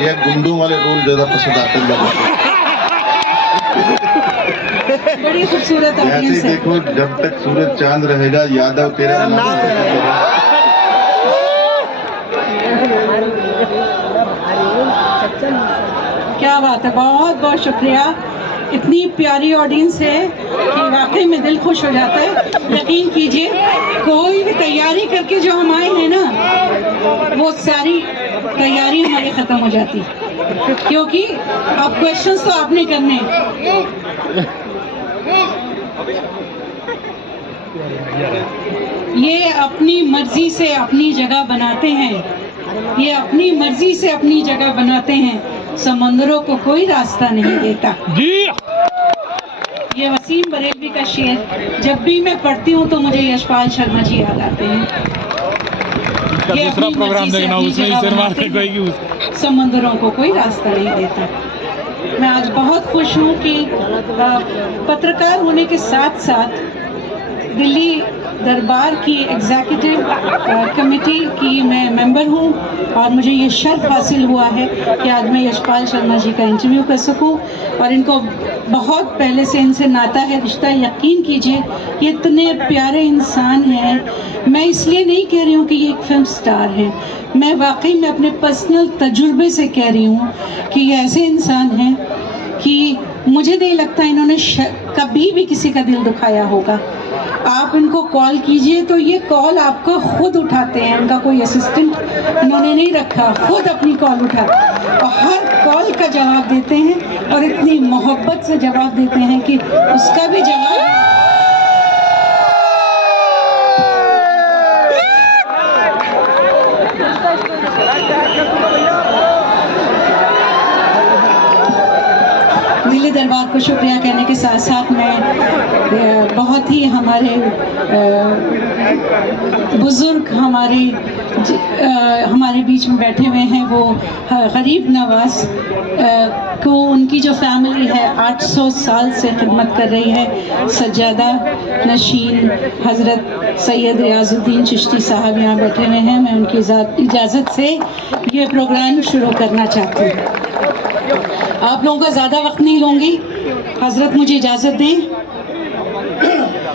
ये गुंडों वाले रोल ज्यादा पसंद आते हैं लोगों को। बड़ी खूबसूरत ऐसे ही ऑडियंस है। देखो, जब तक सूरज चांद रहेगा यादव तेरा नाम रहेगा। क्या बात है, बहुत बहुत शुक्रिया। इतनी प्यारी ऑडियंस है कि वाकई में दिल खुश हो जाता है। यकीन कीजिए, कोई भी तैयारी करके जो हम आए हैं ना, वो सारी तैयारी हमारी खत्म हो जाती, क्योंकि अब क्वेश्चंस तो आपने करने हैं। ये अपनी मर्जी से अपनी जगह बनाते हैं, ये अपनी मर्जी से अपनी जगह बनाते हैं, समंदरों को कोई रास्ता नहीं देता जी। ये वसीम बरेलवी का शेर जब भी मैं पढ़ती हूँ तो मुझे यशपाल शर्मा जी याद आते हैं। ये दूसरा प्रोग्राम देखना, उसमें समंदरों को कोई रास्ता नहीं देता। मैं आज बहुत खुश हूँ कि पत्रकार होने के साथ साथ दिल्ली दरबार की एग्जीक्यूटिव कमेटी की मैं मेंबर हूँ, और मुझे ये शर्फ हासिल हुआ है कि आज मैं यशपाल शर्मा जी का इंटरव्यू कर सकूँ। और इनको बहुत पहले से इनसे नाता है, रिश्ता। यकीन कीजिए, ये इतने प्यारे इंसान हैं। मैं इसलिए नहीं कह रही हूँ कि ये एक फिल्म स्टार हैं, मैं वाकई में अपने पर्सनल तजुर्बे से कह रही हूँ कि ये ऐसे इंसान हैं कि मुझे नहीं लगता इन्होंने कभी भी किसी का दिल दुखाया होगा। आप इनको कॉल कीजिए तो ये कॉल आपका खुद उठाते हैं, इनका कोई असिस्टेंट इन्होंने नहीं रखा, खुद अपनी कॉल उठाते हैं और हर कॉल का जवाब देते हैं, और इतनी मोहब्बत से जवाब देते हैं कि उसका भी जवाब दिल्ली दरबार को शुक्रिया कहने के साथ साथ मैं बहुत ही हमारे बुजुर्ग हमारे बीच में बैठे हुए हैं, वो गरीब नवाज को उनकी जो फैमिली है 800 साल से खिदमत कर रही है, सज्जादा नशीन हज़रत सैयद रियाजुद्दीन चिश्ती साहब यहाँ बैठे हुए हैं। मैं उनकी इजाज़त से ये प्रोग्राम शुरू करना चाहती हूँ। आप लोगों का ज़्यादा वक्त नहीं लूँगी, हज़रत मुझे इजाज़त दें,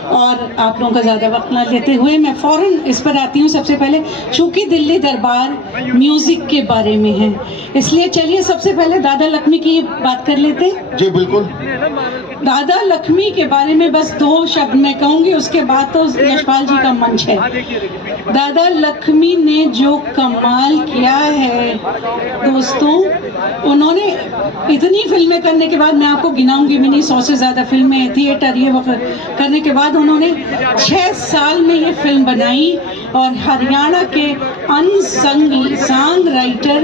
और आप लोगों का ज़्यादा वक्त ना लेते हुए मैं फ़ौरन इस पर आती हूँ। सबसे पहले, चूँकि दिल्ली दरबार म्यूज़िक के बारे में है, इसलिए चलिए सबसे पहले दादा लक्ष्मी की बात कर लेते हैं। जी बिल्कुल। दादा लक्ष्मी के बारे में बस 2 शब्द मैं कहूँगी, उसके बाद तो यशपाल जी का मंच है। दादा लक्ष्मी ने जो कमाल किया है दोस्तों, उन्होंने इतनी फिल्में करने के बाद, मैं आपको गिनाऊंगी भी नहीं, 100 से ज़्यादा फिल्में, थिएटर, ये वो करने के बाद उन्होंने 6 साल में ये फिल्म बनाई, और हरियाणा के अनसंग सॉन्ग राइटर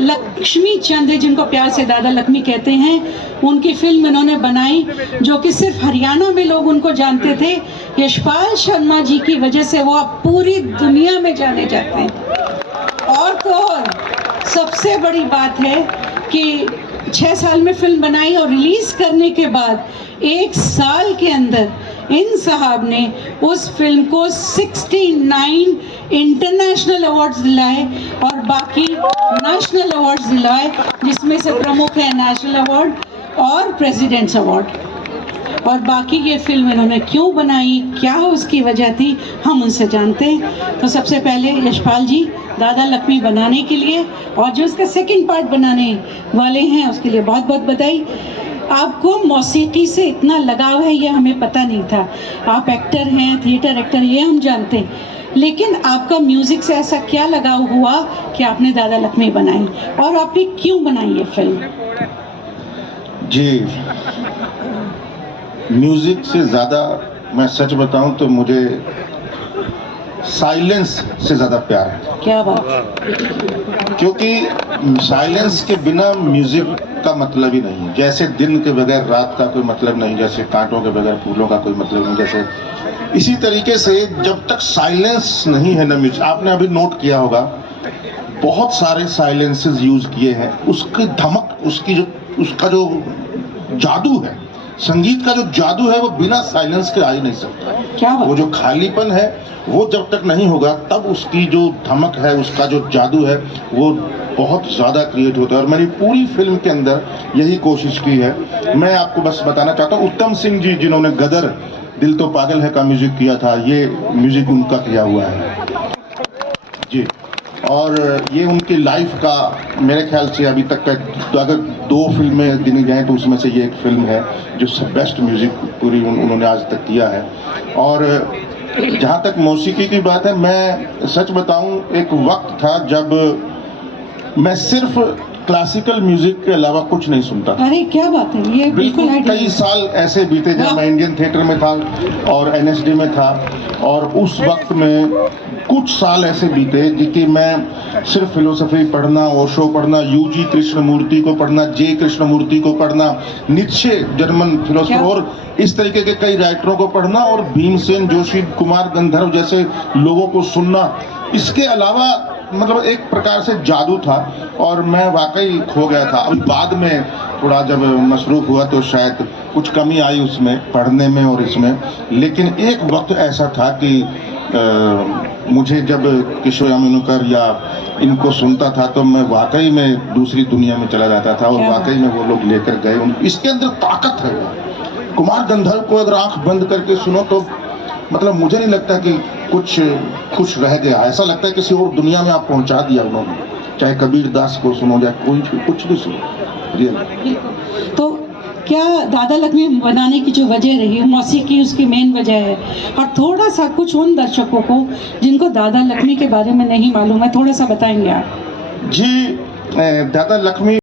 लक्ष्मी चंद, जिनको प्यार से दादा लक्ष्मी कहते हैं, उनकी फिल्म इन्होंने बनाई जो कि सिर्फ हरियाणा में लोग उनको जानते थे। यशपाल शर्मा जी की वजह से वो अब पूरी दुनिया में जाने जाते हैं। और तो और सबसे बड़ी बात है कि 6 साल में फिल्म बनाई और रिलीज करने के बाद 1 साल के अंदर इन साहब ने उस फिल्म को 69 इंटरनेशनल अवार्ड्स दिलाए और बाकी नेशनल अवार्ड्स दिलाए, जिसमें से प्रमुख है नेशनल अवार्ड और प्रेसिडेंट्स अवार्ड। और बाकी ये फिल्म इन्होंने क्यों बनाई, क्या उसकी वजह थी, हम उनसे जानते हैं। तो सबसे पहले यशपाल जी, दादा लक्ष्मी बनाने के लिए और जो उसका सेकंड पार्ट बनाने वाले हैं उसके लिए बहुत बहुत बधाई। आपको मौसीकी से इतना लगाव है ये हमें पता नहीं था। आप एक्टर हैं, थिएटर एक्टर, ये हम जानते हैं, लेकिन आपका म्यूज़िक से ऐसा क्या लगाव हुआ कि आपने दादा लक्ष्मी बनाई, और आपने क्यों बनाई ये फिल्म? जी, म्यूजिक से ज़्यादा मैं सच बताऊं तो मुझे साइलेंस से ज़्यादा प्यार है। क्या बात, क्योंकि साइलेंस के बिना म्यूजिक का मतलब ही नहीं है। जैसे दिन के बगैर रात का कोई मतलब नहीं, जैसे कांटों के बगैर फूलों का कोई मतलब नहीं, जैसे इसी तरीके से जब तक साइलेंस नहीं है ना म्यूजिक। आपने अभी नोट किया होगा बहुत सारे साइलेंसेस यूज किए हैं, उसकी धमक, उसका जो जादू है संगीत का जो जादू है वो बिना साइलेंस के आ ही नहीं सकता। क्या वो बात। जो खालीपन है वो जब तक नहीं होगा तब उसकी जो धमक है, उसका जो जादू है वो बहुत ज़्यादा क्रिएट होता है। और मैंने पूरी फिल्म के अंदर यही कोशिश की है। मैं आपको बस बताना चाहता हूँ, उत्तम सिंह जी जिन्होंने गदर दिल तो पागल है का म्यूजिक किया था, ये म्यूजिक उनका किया हुआ है जी। और ये उनकी लाइफ का मेरे ख्याल से अभी तक का, तो अगर 2 फिल्में गिनी जाएं तो उसमें से ये एक फिल्म है जो बेस्ट म्यूजिक पूरी उन्होंने आज तक किया है। और जहाँ तक मौसीकी की बात है, मैं सच बताऊं, एक वक्त था जब मैं सिर्फ क्लासिकल म्यूजिक के अलावा कुछ नहीं सुनता था। अरे क्या बात है, ये बिल्कुल कई साल ऐसे बीते जब मैं इंडियन थिएटर में था और एनएसडी में था, और उस वक्त में कुछ साल ऐसे बीते कि मैं सिर्फ फिलोसफी पढ़ना, ओशो पढ़ना, यूजी कृष्णमूर्ति को पढ़ना, जे कृष्णमूर्ति को पढ़ना, नीत्शे जर्मन फिलोसफर और इस तरीके के कई राइटरों को पढ़ना, और भीमसेन जोशी, कुमार गंधर्व जैसे लोगों को सुनना। इसके अलावा मतलब एक प्रकार से जादू था और मैं वाकई खो गया था। अभी बाद में थोड़ा जब मसरूफ हुआ तो शायद कुछ कमी आई उसमें पढ़ने में और इसमें, लेकिन एक वक्त ऐसा था कि मुझे जब किशोर यामिनीकर या इनको सुनता था तो मैं वाकई में दूसरी दुनिया में चला जाता था, और वाकई में वो लोग लेकर गए। इसके अंदर ताकत है। कुमार गंधर्व को अगर आंख बंद करके सुनो तो मतलब मुझे नहीं लगता कि कुछ रह गया, ऐसा लगता है किसी और दुनिया में आप पहुंचा दिया उन्होंने। चाहे कबीर दास को सुनो, चाहे कोई कुछ भी सुनो, रियल। तो क्या दादा लक्ष्मी बनाने की जो वजह रही, मौसीकी उसकी मेन वजह है, और थोड़ा सा कुछ उन दर्शकों को जिनको दादा लक्ष्मी के बारे में नहीं मालूम है, थोड़ा सा बताएंगे आप? जी, दादा लक्ष्मी